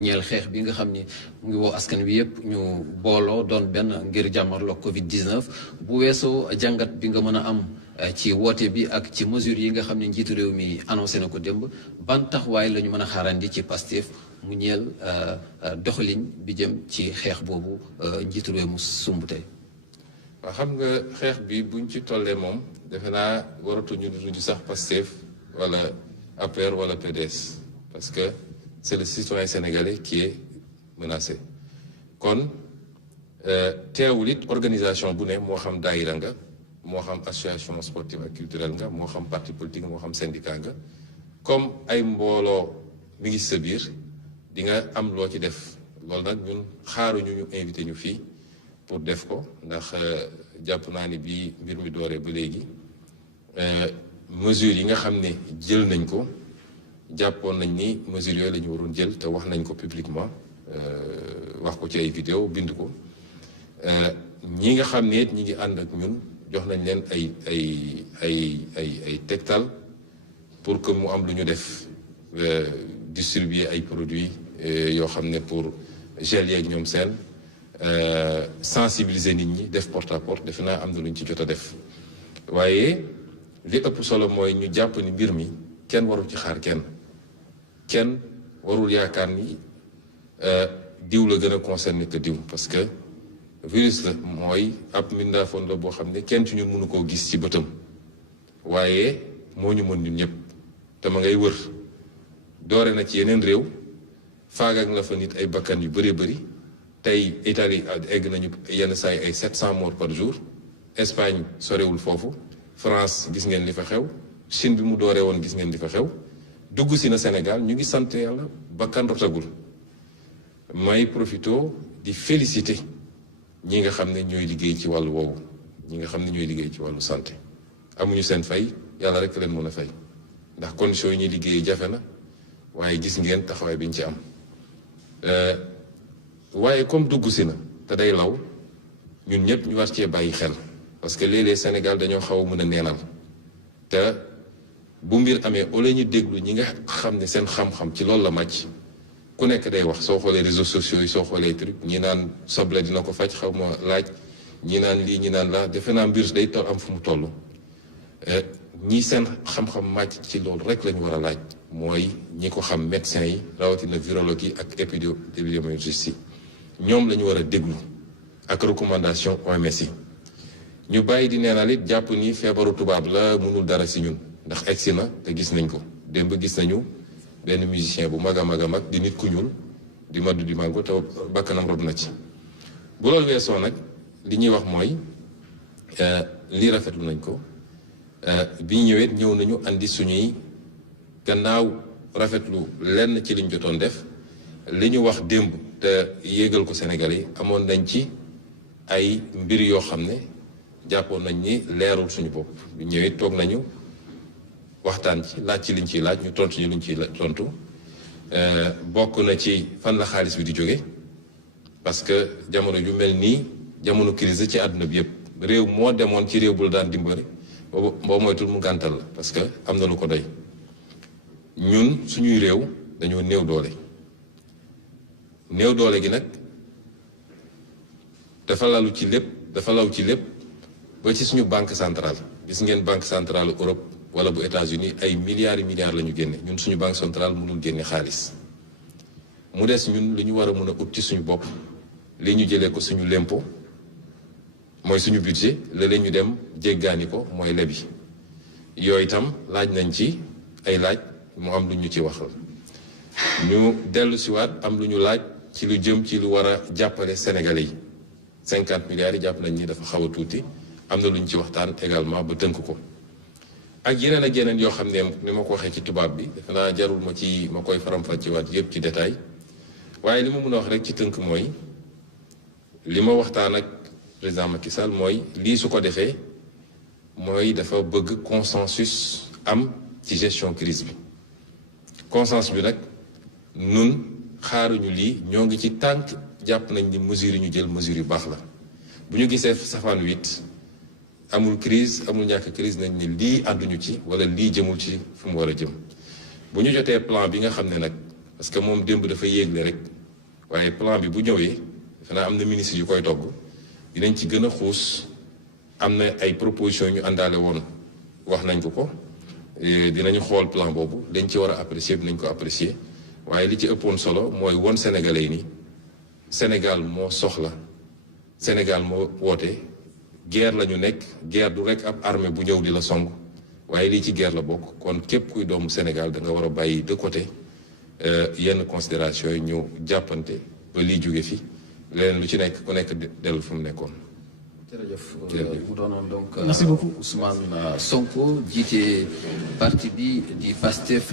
ñeel xeex bi nga xam ni mu ngi woo askan wi yëpp ñu booloo doon benn ngir jàmmarloo Covid 19 bu weesoo jàngat bi nga mën a am ci woote bi ak ci mesures yi nga xam ne njiitu réew mi annoncé na ko démb ban taxawaay la ñu mën a xaarandi ci Pastef mu ñeel doxalin bi jëm ci xeex boobu njiitu réew mu sumb tey. waaw xam nga xeex bi buñ ci tollee moom defe naa waratuñu duñu sax Pastef wala APR wala PDS parce que c'est le citoyen sénégalais qui est menacé kon teewul it organisation bu ne moo xam daayira nga moo xam association sportive ak culturelle nga moo xam parti politique moo xam syndicat nga comme ay mbooloo mi ngi sa biir di nga am loo ci def loolu nag ñun xaaruñu ñu invité ñu fii pour def ko ndax jàpp naa ni bii mbir mi dooree ba léegi mesures yi nga xam ne jël nañ ko jàppoon nañ ni mesures yooyu la ñu waroon jël te wax nañ ko publiquement wax ko ci ay vidéo bind ko ñi nga xam ne ñi ngi ànd ak ñun jox nañ leen ay tegtal pour que mu am lu ñu def distribuer ay produits yoo xam ne pour gel yeeg ñoom seen sensibiliser nit ñi def porte à porte defe naa am na lu ñu ci jot a def waaye li ëpp solo mooy ñu jàpp ni mbir mi kenn warul ci xaar kenn warul yaakaar ni diw la gën a concerné que diw parce que virus la mooy ab mbindaafoon la boo xam ne kenn ci ñun mënu koo gis ci bëtam waaye moo ñu mën ñun ñëpp te ma ngay wër doore na ci yeneen réew faagaak la fa nit ay bakkan yu bëree bëri tey Italie egg nañu yenn saa yi ay 700 morts par jour Espagne sorewul foofu France gis ngeen li fa xew Chine bi mu dooree woon gis ngeen li fa xew dugg si na Sénégal ñu ngi sant yàlla bakkan rotagul may profito di féliciter ñi nga xam ne ñooy liggéey ci wàllu woowu ñi nga xam ne ñooy liggéey ci wàllu santé amuñu seen fay yàlla rek leen mën a fay ndax conditions yi ñuy liggéey jafe na waaye gis ngeen taxawaay bi ñu ci am waaye comme dugg si na te day law ñun ñëpp ñu war cee bàyyi xel parce que léeg-léeg Sénégal dañoo xaw a mën a neenal te bu mbir amee au lieu ñu déglu ñi nga xam ne seen xam-xam ci loolu la màcc ku nekk day wax soo xoolee réseaux sociaux yi soo xoolee truc ñi naan soble dina ko faj xaw ma laaj ñi naan lii ñi naan laa defe naa mbir day toll am fu mu toll ñi seen xam-xam màcc ci loolu rek la ñu war a laaj mooy ñi ko xam médecins yi rawatina virologue yi ak épidémiologistes yi ñoom la ñu war a déglu ak recommandation OMS yi ñu bàyyi di neenal it jàpp ni feebaru tubaab la mënul dara si ñun ndax egsi na te gis nañ ko démb gis nañu benn musicien bu mag a mag a mag di nit ku ñuul di maddu di mango te bakkanam rob na ci bu loolu weesoo nag li ñuy wax mooy lii rafetlu nañ ko bi ñu ñëwee ñëw nañu andi suñuy gannaaw rafetlu lenn ci liñ jotoon def li ñu wax démb te yéegal ko Sénégalais yi amoon nañ ci ay mbir yoo xam ne jàppoon nañ ni leerul suñu bopp bi ñëwee toog nañu waxtaan ci laaj ci liñ ciy laaj ñu tontu ñu liñ ciy tontu bokk na ci fan la xaalis bi di jóge parce que jamono ju mel nii jamono crise ci àdduna bi yëpp réew moo demoon ci réew bu la daan dimbali boo moytul mu gàntal la parce que am na lu ko doy ñun suñuy réew dañoo néew doole gi nag dafa lalu ci lépp dafa law ci lépp ba ci suñu banque centrale gis ngeen banque centrale Europe wala bu États-Unis ay milliards la ñu génne ñun suñu banque centrale mënul génne xaalis mu des ñun li ñu war a mën a ut ci suñu bopp li ñu jëlee ko suñu lempo mooy suñu budget la ñu dem jéggaani ko mooy lebi yooyu itam laaj nañ ci ay laaj mu am lu ñu ci waxal ñu dellu siwaat am lu ñu laaj ci lu jëm ci lu war a jàppale Sénégalais yi 50 milliards yi jàpp nañ ni dafa xaw a tuuti am na lu ñu ci waxtaan également ba tënk ko ak yeneen yoo xam ne ni ma ko waxee ci tubaab bi defe naa jarul ma koy faram-fàccewaat yëpp ci détail waaye li ma mën a wax rek ci tënk mooy li ma waxtaan ak président Macky Sall mooy lii su ko defee mooy dafa bëgg consensus am ci gestion crise bi consensus bi nag nun xaaruñu lii ñoo ngi ci tànk jàpp nañ ni mesures yi ñu jël mesures yu baax la bu ñu gisee safaan wit amul crise amul ñàkk crise nañ ni lii ànduñu ci wala lii jëmul ci fu mu war a jëm bu ñu jotee plan bi nga xam ne nag parce que moom démb dafa yéegle rek waaye plan bi bu ñëwee defe naa am na ministre yu koy togg dinañ ci gën a xuus. am na ay propositions ñu àndaale woon wax nañ ko dinañu xool plan boobu dañ ci war a apprécier dinañ ko apprécier waaye li ci ëppoon solo mooy won sénégalais yi ni Sénégal moo soxla Sénégal moo woote guerre la ñu nekk guerre du rek ab armée bu ñëw di la song waaye lii ci guerre la bokk kon képp kuy doomu Sénégal da nga war a bàyyi de côté yenn considération yi ñu jàppante ba lii jóge fi leneen lu ci nekk ku nekk dellu fu mu nekkoon. jërëjëf mu doonoon donc merci beaucoup Ousmane Sonko jiite parti bi di Pastef